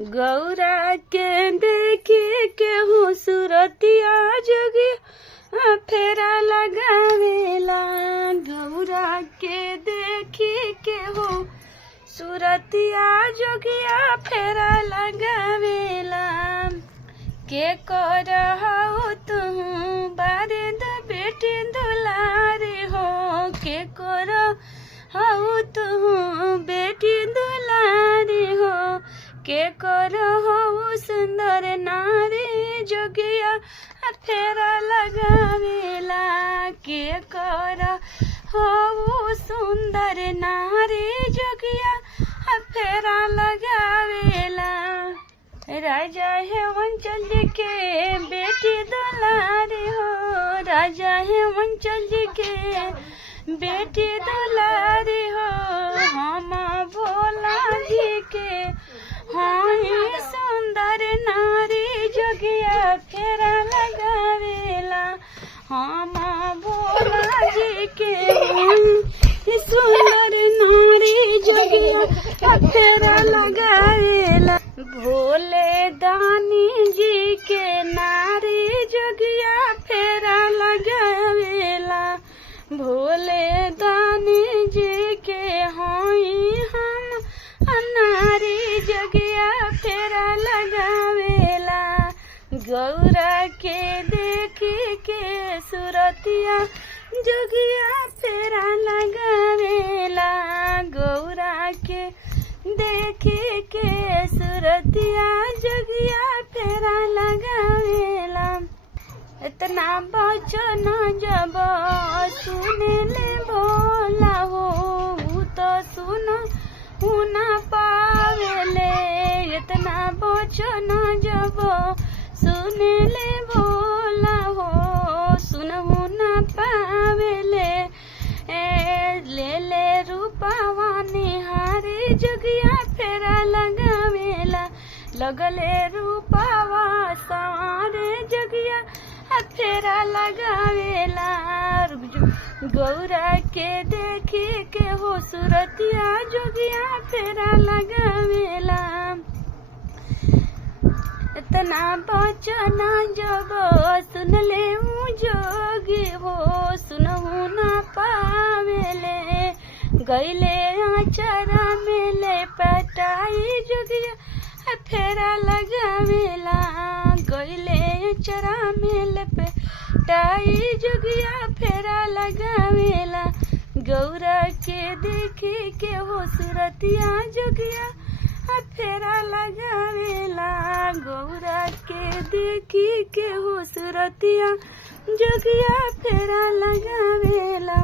गौरा के देखे के हूँ सूरतिया जोगी फेरा लगावेला। गौरा के देखे के हूँ सूरतिया जोगिया फेरा लगावेला। के कर हो तुम बारे द बेटी दुलारे हो। के कर हो तुम बेटी दुलारे हो। के कर हो सुंदर नारी जोगिया फेरा लगावेला। के कर हो सुंदर नारी जोगिया फेरा लगावेला। राजा है वंचल जी के बेटी दुलारी हो। राजा है वंचल जी के बेटी दुलारी हो। हम भोला जी के हाँ सुंदर नारी जोगिया फेरा लगावेला। हम भोला जी के सुंदर नारी जोगिया फेरा लगावेला। भोले दानी जी के नारी जोगिया फेरा लगावेला। भोले दानी जी के होई हम नारी जोगिया फेरा लगावेला। गौरा के देखी के सूरतिया जोगिया फेरा लगावेला। गौरा के देखे के सूरतिया जोगिया फेरा लगावेला। इतना बचन जब सुने ले भोला हो तो सुनो ना पावेले। इतना बचन जब सुने ले भोला हो सुनहु ना पावेले। ले ले रूपावा निहारी जोगिया फेरा लगावेला। लगले रूपावा सारे जोगिया फेरा लगावेला। गौरा के देखी के हो सूरतिया जोगिया फेरा लगावेला। इतना बचन जब सुन ले जोगी हो सुनहु ना पावेले। गैले आचरा मेले पटाई जोगिया फेरा लगावेला। गैले आचरा मेले पटाई जोगिया फेरा लगावेला। गौरा के देखी के हो सूरतिया जोगिया फेरा लगावेला। गौरा के देखी के हो सूरतिया जोगिया फेरा लगावेला।